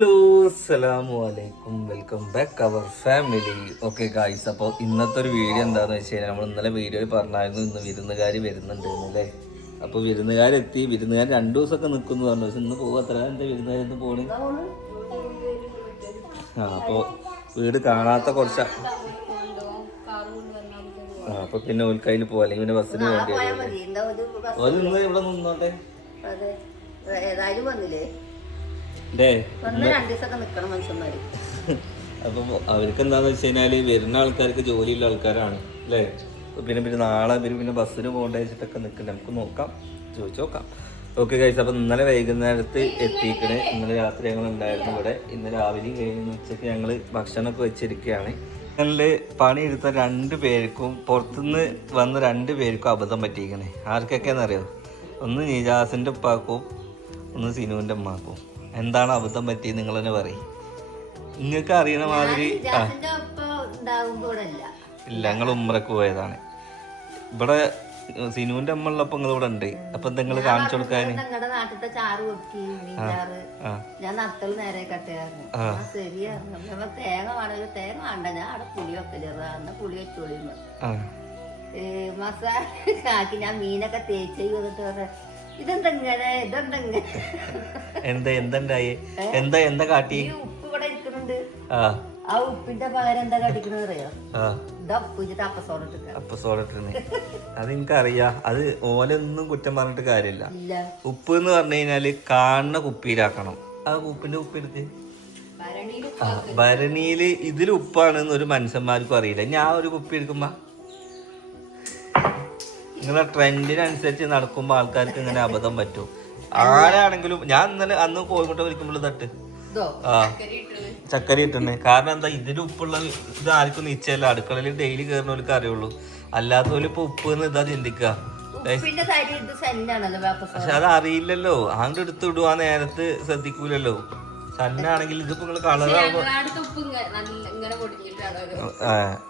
Hello അസ്സലാമു അലൈക്കും. Welcome back our family. Okay guys അപ്പോൾ ഇന്നത്തെ ഒരു വീഡിയോ എന്താന്ന് വെച്ച് കഴിഞ്ഞാൽ നമ്മൾ ഇന്നലെ വീഡിയോയിൽ പറഞ്ഞായിരുന്നു ഇന്ന് വിരുന്നുകാർ വരുന്നുണ്ട് അല്ലേ അപ്പോൾ വിരുന്നുകാരെത്തി വിരുന്നുകാർ രണ്ടു ദിവസമൊക്കെ നിൽക്കുന്നു പറഞ്ഞു. പക്ഷെ ഇന്ന് പോകുക അത്ര എന്റെ വിരുന്നുകാരെന്ന് പോണി? ആ അപ്പോൾ വീട് കാണാത്ത കുറച്ച് ആ അപ്പോൾ പിന്നെ ഓൽക്കയിൽ പോകാം അല്ലെങ്കിൽ പിന്നെ ബസ്സിന് പോകേണ്ടി വരും എന്താ ഒരു ബസ് ഓൽ ഇന്ന് ഇവിടെ നിന്നോട്ടെ? ഏതായാലും വന്നില്ലേ? അപ്പം അവർക്ക് എന്താന്ന് വെച്ച് കഴിഞ്ഞാൽ വരുന്ന ആൾക്കാർക്ക് ജോലിയുള്ള ആൾക്കാരാണ് അല്ലേ? പിന്നെ പിന്നെ നാളെ ഇവർ പിന്നെ ബസ്സിന് പോകേണ്ട വെച്ചിട്ടൊക്കെ നമുക്ക് നോക്കാം ചോദിച്ചു നോക്കാം. ഓക്കെ കഴിച്ചു അപ്പം ഇന്നലെ വൈകുന്നേരത്ത് എത്തിക്കണേ. ഇന്നലെ രാത്രി ഞങ്ങൾ ഉണ്ടായിരുന്നു ഇവിടെ. ഇന്ന് രാവിലെ കഴിഞ്ഞ് ഉച്ചയ്ക്ക് ഞങ്ങൾ ഭക്ഷണമൊക്കെ വെച്ചിരിക്കുകയാണ്. ഞങ്ങൾ പണിയെടുത്ത രണ്ട് പേർക്കും പുറത്തുനിന്ന് വന്ന രണ്ട് പേർക്കും അബദ്ധം പറ്റിയിരിക്കണേ. ആർക്കൊക്കെയാണെന്നറിയോ? ഒന്ന് നിജാസിന്റെ ഉപ്പാക്കും ഒന്ന് സിനുവിന്റെ ഉമ്മാക്കും. എന്താണ് അബദ്ധം പറ്റിയത് നിങ്ങൾ തന്നെ പറയും. നിങ്ങൾക്ക് അറിയണ മാതിരി ആ. ഇല്ല ഞങ്ങൾ ഉമ്മറക്ക് പോയതാണ്. ഇവിടെ സിനുവിന്റെ അമ്മ ഉള്ളപ്പോ നിങ്ങൾ ഇവിടെ ഉണ്ട്. അപ്പൊ നിങ്ങൾ കാണിച്ചു കൊടുക്കാൻ മസാല ആക്കി ഞാൻ മീനൊക്കെ തേച്ച് ഇതെന്തെങ്ങനെ ഇതെന്താ ഇതെന്താ ഇങ്ങനെ? എന്താ എന്തുണ്ടായി? എന്താ എന്താ കാട്ടി? ഉപ്പ് ഇവിടെ ഇരിക്കുന്നുണ്ട്. ആ. ആ ഉപ്പിന്റെ പകരം എന്താ കാട്ടിക്കുന്നത് അറിയോ? ഇതാ ഉപ്പ് വെച്ചിട്ട് അപ്പസോട് അത് എനിക്കറിയാ അത് ഓലൊന്നും കുറ്റം പറഞ്ഞിട്ട് കാര്യമില്ല. ഉപ്പ് എന്ന് പറഞ്ഞു കഴിഞ്ഞാൽ കാണുന്ന കുപ്പിയിലാക്കണം. ആ ഉപ്പിന്റെ ഉപ്പ് എടുത്ത് ആ, ഭരണിയിൽ ഇതിൽ ഉപ്പാണെന്ന് ഒരു മനുഷ്യന്മാർക്കും അറിയില്ല. ഞാൻ ഒരു കുപ്പി എടുക്കുമ്പോ? നിങ്ങളെ ട്രെൻഡിനനുസരിച്ച് നടക്കുമ്പോ ആൾക്കാർക്ക് ഇങ്ങനെ അബദ്ധം പറ്റും. ആരാണെങ്കിലും ഞാൻ ഇന്നലെ അന്ന് കോഴിമുട്ട വരിക്കുമ്പോൾ തട്ട് ചക്കരി ആ. ചക്കര ഇട്ടുണ്ട് കാരണം എന്താ ഇതിൽ ഉപ്പുള്ള ഇത് ആർക്കും നിശ്ചയല്ല അടുക്കളയിൽ ഡെയിലി കയറുന്നവർക്ക് അറിയുള്ളൂ. അല്ലാത്തവര് ഇപ്പൊ ഉപ്പ് എന്ന് ഇതാ ചിന്തിക്കുക പക്ഷെ അത് അറിയില്ലല്ലോ. അങ്ങോട്ട് എടുത്ത് വിടുവാ നേരത്ത് ശ്രദ്ധിക്കൂലല്ലോ. സന്നാണെങ്കിൽ ഇതിപ്പോ നിങ്ങൾ കളറാകുമ്പോ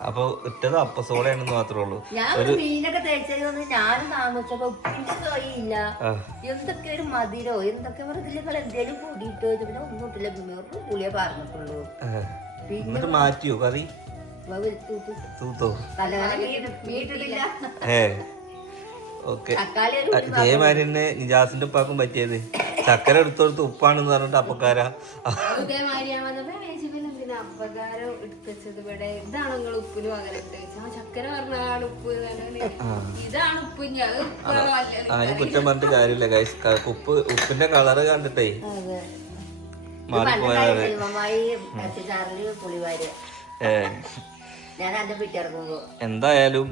അപ്പൊ ഇട്ടത് അപ്പസോടയാണെന്ന് മാത്രമേ ഉള്ളൂ. ഞാൻ ഒരു മീനൊക്കെ തേച്ചത് ഞാനും താമസിച്ചപ്പോ ഉപ്പിന്റെ കൈയില്ല എന്തൊക്കെ ഒരു മതിരോ എന്തൊക്കെ എന്തേലും കൂടിയിട്ടോ പിന്നെ ഒന്നും ഇട്ടില്ല. പിന്നോർക്ക് പുളിയെ പറഞ്ഞിട്ടുള്ളൂ. എന്നിട്ട് മാറ്റിയോ കറി? തൂത്തോ? ഏ. ഓക്കെ. അതേമാതിരി തന്നെ നിജാസിന്റെ ഉപ്പാക്കും പറ്റിയത്. ചക്കര എടുത്തോടുത്ത് ഉപ്പാണെന്ന് പറഞ്ഞിട്ട് അപ്പക്കാര. എടുത്തത് ഇവിടെ ഇതാണ് നിങ്ങൾ ഉപ്പിന് പകരം ഇട്ട് വെച്ചത്. ആ. ചക്കര ഉപ്പ് ഇതാണ് കുറ്റം പറഞ്ഞിട്ട് കാര്യമില്ല ഗൈസ് ഉപ്പ് ഉപ്പിന്റെ കളറ് കണ്ടിട്ടേ പിറ്റിറങ്ങുമ്പോ എന്തായാലും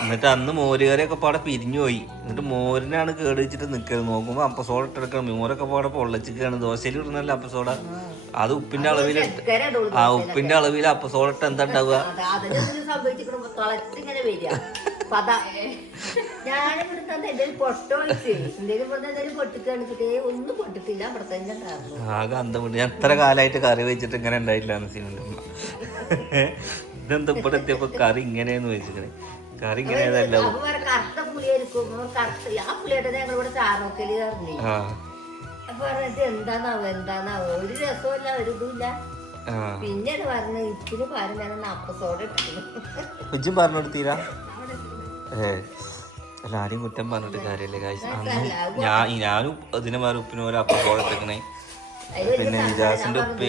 എന്നിട്ട് അന്ന് മോരുകറിയൊക്കെ പാടെ പിരിഞ്ഞു പോയി. എന്നിട്ട് മോരിനാണ് കേട് വെച്ചിട്ട് നിൽക്കുന്നത് നോക്കുമ്പോൾ അപ്പസോട ഇട്ടെടുക്കണം മോരൊക്കെ പാടെ പൊള്ളച്ചിക്കാണ്. ദോശയിൽ ഇടുന്നല്ല അപ്പസോട അത് ഉപ്പിന്റെ അളവിൽ ആ ഉപ്പിന്റെ അളവിൽ അപ്പസോട ഇട്ട് എന്താ ഉണ്ടാവുക ആകെ അന്തമുണ്ട്. ഞാൻ എത്ര കാലമായിട്ട് കറി വെച്ചിട്ട് ഇങ്ങനെ ഉണ്ടായില്ല സീനുണ്ട് ഇതെന്താ ഇവിടെ എത്തിയപ്പോ കറി ഇങ്ങനെയെന്ന് വെച്ചിട്ട് കറി ഇങ്ങനെ കറുത്ത പുളിയായിരിക്കും കറുത്ത ആ പുളിയുടെ ചാറോക്കൽ അപ്പൊ ഒരു രസമില്ല ഒരു ഇതുമില്ല. പിന്നെ പറഞ്ഞു ഇച്ചിരി പാരം ഞാൻ അപ്പസോടെ ഇട്ടു ഉജ്ജും പറഞ്ഞു കൊടുത്തീരാ? ഏ. അല്ല ആരെയും കുറ്റം പറഞ്ഞിട്ട് കാര്യമില്ല കാശ് ഞാൻ ഞാനും അതിനെ മാറി ഉപ്പിന് പോലെ അപ്പം പോകട്ടെക്കണേ പിന്നെ ഇജാസിന്റെ ഉപ്പി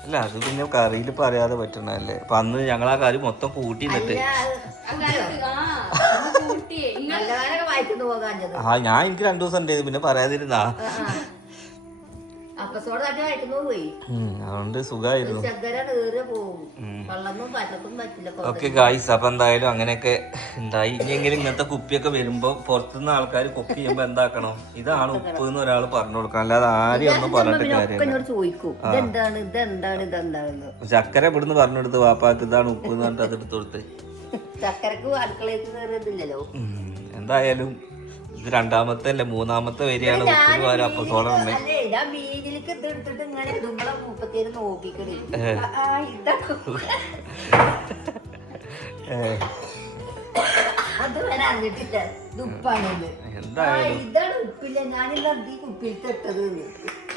അല്ല അത് പിന്നെ കറിയിൽ പറയാതെ പറ്റണല്ലേ അപ്പൊ അന്ന് ഞങ്ങൾ ആ കറി മൊത്തം കൂട്ടി നിന്നിട്ട് ആ ഞാൻ എനിക്ക് രണ്ടു ദിവസം ഉണ്ടായിരുന്നു പിന്നെ പറയാതിരുന്നാ. തന്നെ പോയി. അതുകൊണ്ട് സുഖമായിരുന്നു പറ്റില്ല ഓക്കെ ഗായ്സ് അപ്പൊ എന്തായാലും അങ്ങനെയൊക്കെ ഉണ്ടായി. ഇനിയെങ്കിലും ഇങ്ങനത്തെ കുപ്പിയൊക്കെ വരുമ്പോ പുറത്തുനിന്ന് ആൾക്കാർ കുക്ക് ചെയ്യുമ്പോ എന്താക്കണം? ഇതാണ് ഉപ്പ് എന്ന് ഒരാൾ പറഞ്ഞു കൊടുക്കണം. അല്ലാതെ ആരും ഒന്നും പറഞ്ഞിട്ട് കാര്യമില്ല. ചക്കര ഇവിടുന്ന് പറഞ്ഞു കൊടുത്ത് വാപ്പാക്ക് ഇതാണ് ഉപ്പ് എന്ന് പറഞ്ഞിട്ട് അത് എടുത്തു കൊടുത്ത്. ചക്കരക്ക് എന്തായാലും ഇത് രണ്ടാമത്തെ അല്ലേ? മൂന്നാമത്തെ വരികയാണ് ഒത്തിരി പേര് അപ്പൊ സോഡ ഉണ്ട്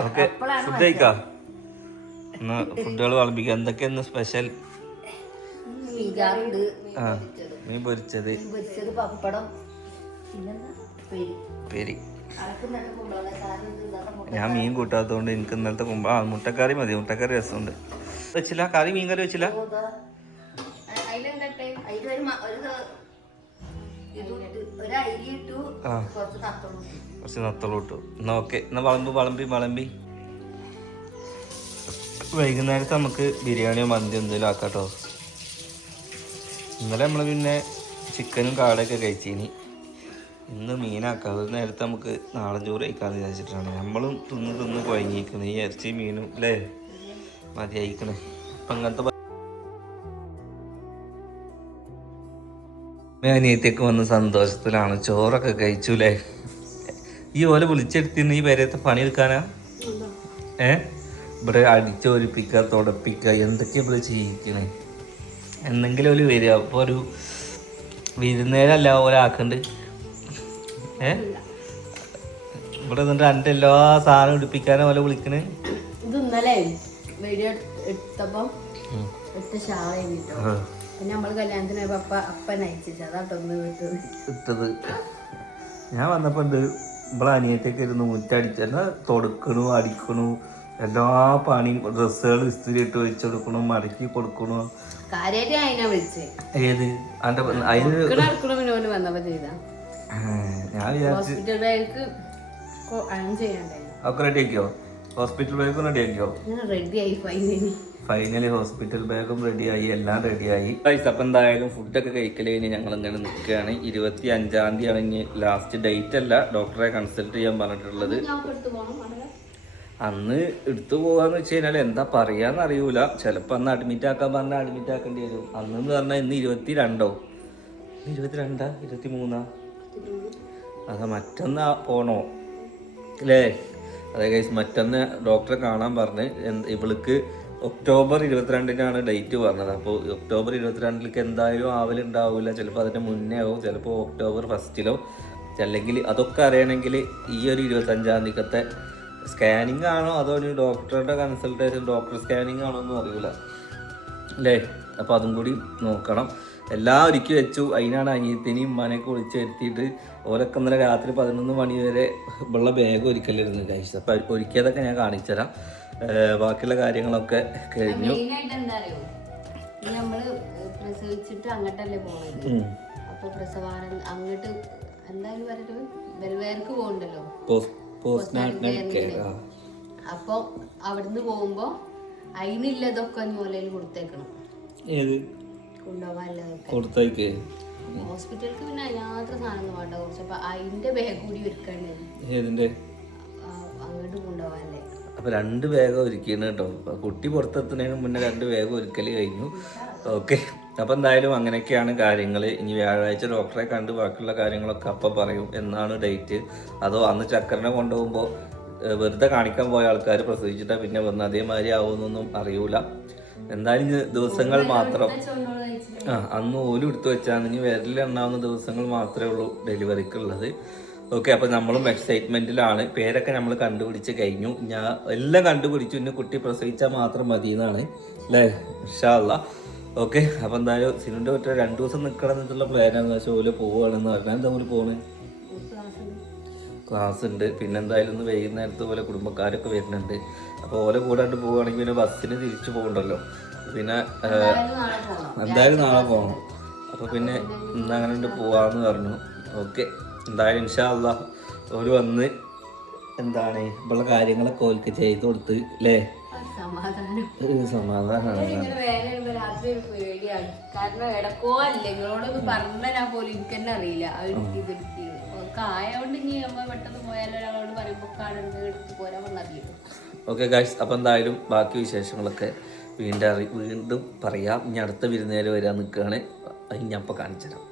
ഓക്കെ ഫുഡ് കഴിക്കാം? ഫുഡുകൾ എന്തൊക്കെ എന്തൊക്കെയായിരുന്നു സ്പെഷ്യൽ മീൻ പൊരിച്ചത് പപ്പടം. പിന്നെന്താ? ഉപ്പേരി ഞാൻ മീൻ കൂട്ടാത്തതുകൊണ്ട് എനിക്ക് ഇന്നലത്തെ കുമ്പ ആ മുട്ടക്കറി മതി മുട്ടക്കറി രസമുണ്ട്. വെച്ചില്ല? കറി മീൻ കറി വെച്ചില്ല. കുറച്ച് നത്തോളം ഇട്ടു. എന്നാ ഓക്കെ. എന്നാ വളമ്പി വളമ്പി വളമ്പി. വൈകുന്നേരത്ത് നമുക്ക് ബിരിയാണിയോ മന്തി എന്തെങ്കിലും ആക്കാട്ടോ. ഇന്നലെ നമ്മൾ പിന്നെ ചിക്കനും കാടൊക്കെ കഴിച്ചിനി. ഇന്ന് മീനാക്കാം. ഒരു നേരത്തെ നമുക്ക് നാടൻ ചോറ് കഴിക്കാന്ന് വിചാരിച്ചിട്ടാണ്. നമ്മളും തിന്ന് തിന്ന് കുഴങ്ങിയിരിക്കുന്നത് ഈ ഇറച്ചി മീനും അല്ലേ മതിയായിക്കണേ അപ്പം അങ്ങനത്തെ അനിയത്തേക്ക് വന്ന സന്തോഷത്തിലാണ്. ചോറൊക്കെ കഴിച്ചു അല്ലേ ഈ ഓല വിളിച്ചെടുത്തിന്ന് ഈ പേരത്തെ പണിയെടുക്കാനാ? ഏ? ഇവിടെ അടിച്ചോരിപ്പിക്കുക തുടപ്പിക്കുക എന്തൊക്കെയാ ഇവിടെ ചെയ്യിക്കണേ? എന്തെങ്കിലും ഒരു വരിക. അപ്പോൾ ഒരു വിരുന്നേരല്ല ഒരാക്കുണ്ട് ഏ? ഇവിടെ നിന്നിട്ട് എന്റെ എല്ലാ സാധനം ഉടുപ്പിക്കാനും പോലെ വിളിക്കണേ. ഇത് ഇന്നലെ വീഡിയോ എടുത്തപ്പം ഇട്ട ഷാള കഴിഞ്ഞിട്ടോ. പിന്നെ നമ്മൾ കല്യാണത്തിന് അപ്പ അപ്പൻ അയച്ചിട്ട് അതാട്ടോ വിട്ടത് ഇട്ടത്. ഞാൻ വന്നപ്പോൾ ഉണ്ട് ഇവിടെ അനിയത്തേക്ക് ഇരുന്ന് മുറ്റടിച്ചാൽ തൊടുക്കണു അടിക്കണു എല്ലാ പണിയും ഡ്രസ്സുകൾ ഇസ്തിരി ഇട്ട് വെച്ച് കൊടുക്കണു മടക്കി കൊടുക്കണു. ഏത്? അതിന്റെ അതിന് ഞാൻ വിചാരിച്ചു ഹോസ്പിറ്റൽ ബാഗ് അയൺ ചെയ്യണ്ടായിരുന്നു ഒക്കെ റെഡി ആക്കിയോ? ഹോസ്പിറ്റൽ ബാഗും റെഡി ആക്കിയോ? ഞാൻ റെഡി ആയി ഫൈനലി ഫൈനലി ഹോസ്പിറ്റൽ ബാഗും റെഡിയായി എല്ലാം റെഡിയായി അപ്പം എന്തായാലും ഫുഡൊക്കെ കഴിക്കലേ കഴിഞ്ഞ് ഞങ്ങൾ ഇങ്ങനെ നിൽക്കുകയാണ്. ഇരുപത്തി അഞ്ചാം തീയതി ആണെങ്കിൽ ലാസ്റ്റ് ഡേറ്റ് അല്ല ഡോക്ടറെ കൺസൾട്ട് ചെയ്യാൻ പറഞ്ഞിട്ടുള്ളത്. അന്ന് എടുത്തു പോകാന്ന് വെച്ച് കഴിഞ്ഞാൽ എന്താ പറയാന്ന് അറിയൂല. ചിലപ്പോൾ അന്ന് അഡ്മിറ്റ് ആക്കാൻ പറഞ്ഞാൽ അഡ്മിറ്റ് ആക്കേണ്ടി വരും. അന്ന് എന്ന് പറഞ്ഞാൽ ഇന്ന് ഇരുപത്തി രണ്ടോ ഇരുപത്തിരണ്ടാ? ഇരുപത്തി രണ്ടാ ഇരുപത്തി മൂന്നാ അതാ മറ്റന്ന് പോണോ? അല്ലേ അതെ കൈസ് മറ്റന്ന് ഡോക്ടറെ കാണാൻ പറഞ്ഞ് ഇവൾക്ക് ഒക്ടോബർ ഇരുപത്തിരണ്ടിനാണ് ഡേറ്റ് പറഞ്ഞത്. അപ്പോൾ ഒക്ടോബർ ഇരുപത്തിരണ്ടിലേക്ക് എന്തായാലും ആവലുണ്ടാവില്ല ചിലപ്പോൾ അതിന്റെ മുന്നേ ആവും. ചിലപ്പോൾ ഒക്ടോബർ ഫസ്റ്റിലോ. അല്ലെങ്കിൽ അതൊക്കെ അറിയണമെങ്കിൽ ഈ ഒരു ഇരുപത്തഞ്ചാം തീയതിക്കത്തെ സ്കാനിങ് ആണോ അതോ ഒരു ഡോക്ടറുടെ കൺസൾട്ടേഷൻ ഡോക്ടർ സ്കാനിങ് ആണോ ഒന്നും അറിയില്ല അല്ലേ അപ്പോൾ അതും കൂടി നോക്കണം. എല്ലാം ഒരുക്കി വെച്ചു. അതിനാണ് അനിയത്തിനെയും മനൊക്കെ വിളിച്ച് വരുത്തിയിട്ട് ഓലൊക്കെ ഇന്നലെ രാത്രി പതിനൊന്ന് മണി വരെ ഉള്ള ബാഗ് ഒരുക്കലിരുന്നു കഴിച്ചത് അപ്പം ഒരുക്കിയതൊക്കെ ഞാൻ കാണിച്ചുതരാം. ബാക്കിയുള്ള കാര്യങ്ങളൊക്കെ കഴിഞ്ഞു. നമ്മൾ പ്രസവിച്ചിട്ട് അങ്ങോട്ടല്ലേ പോണത്. അപ്പൊ പ്രസവാനം അങ്ങോട്ട് എന്തായാലും പോകണ്ടല്ലോ അവിടുന്ന് പോകുമ്പോ അതിനില്ലതൊക്കെ ഞോലയിൽ കൊടുത്തേക്കണം. ഏത്? കൊണ്ടുപോകാനുള്ളതൊക്കെ. കൊടുത്തേക്ക് ഹോസ്പിറ്റലിലേക്ക് പിന്നെ അതിനകത്ത് സാധനം വേണ്ട കുറച്ച്. അപ്പൊ അതിന്റെ ബാഗ് കൂടി ഒരുക്കണ്ടേ? ഏതിന്റെ അങ്ങോട്ട് രണ്ട് വേഗം ഒരുക്കിയാണ് കേട്ടോ. കുട്ടി പുറത്തെത്തുന്നതിന് മുന്നേ രണ്ട് വേഗം ഒരുക്കൽ കഴിഞ്ഞു. ഓക്കെ. അപ്പോൾ എന്തായാലും അങ്ങനെയൊക്കെയാണ് കാര്യങ്ങൾ ഇനി വ്യാഴാഴ്ച ഡോക്ടറെ കണ്ട് ബാക്കിയുള്ള കാര്യങ്ങളൊക്കെ അപ്പം പറയും എന്നാണ് ഡേറ്റ് അതോ അന്ന് ചക്കരനെ കൊണ്ടുപോകുമ്പോൾ വെറുതെ കാണിക്കാൻ പോയ ആൾക്കാർ പ്രസവിച്ചിട്ടാ പിന്നെ വന്ന് അതേമാതിരി ആവുമെന്നൊന്നും അറിയൂല. എന്തായാലും ദിവസങ്ങൾ മാത്രം. ആ അന്ന് ഓലും എടുത്തു വെച്ചാണ്. ഇനി വിരലിലെണ്ണാവുന്ന ദിവസങ്ങൾ മാത്രമേ ഉള്ളൂ ഡെലിവറിക്കുള്ളത് ഓക്കെ അപ്പോൾ നമ്മളും എക്സൈറ്റ്മെന്റിലാണ് പേരൊക്കെ നമ്മൾ കണ്ടുപിടിച്ച് കഴിഞ്ഞു. ഞാൻ എല്ലാം കണ്ടുപിടിച്ചു. ഇന്ന് കുട്ടി പ്രസവിച്ചാൽ മാത്രം മതി എന്നാണ് അല്ലേ ഇഷാല്ല ഓക്കെ അപ്പോൾ എന്തായാലും സിനുന്റെ ഒറ്റ രണ്ട് ദിവസം നിൽക്കണം എന്നുള്ള പ്ലാനാണെന്ന് വെച്ചാൽ ഓൽ പോവുകയാണെന്ന് പറഞ്ഞാൽ എന്താ ഓൽ പോണേ? ക്ലാസ് ഉണ്ട്. പിന്നെ എന്തായാലും ഒന്ന് വൈകുന്നേരത്ത് പോലെ കുടുംബക്കാരൊക്കെ വരുന്നുണ്ട്. അപ്പോൾ ഓലെ കൂടാണ്ട് പോവുകയാണെങ്കിൽ പിന്നെ ബസ്സിന് തിരിച്ചു പോകണ്ടല്ലോ. പിന്നെ എന്തായാലും നാളെ പോകണം അപ്പോൾ പിന്നെ ഇന്ന് അങ്ങനെ ഉണ്ട് പോവാന്ന് പറഞ്ഞു. ഓക്കെ. എന്തായാലും ഇൻഷാല്ല ഒരു വന്ന് എന്താണ് ഇപ്പോഴുള്ള കാര്യങ്ങളൊക്കെ ഓൽക്ക് ചെയ്ത് കൊടുത്ത് അല്ലേ അവർ ഓക്കെ ഗായ്സ് അപ്പോൾ എന്തായാലും ബാക്കി വിശേഷങ്ങളൊക്കെ വീണ്ടും വീണ്ടും പറയാം. ഇനി അടുത്ത വിരുന്നേരം വരാൻ നിൽക്കുകയാണ് അത് ഞാൻ അപ്പോൾ കാണിച്ചു തരാം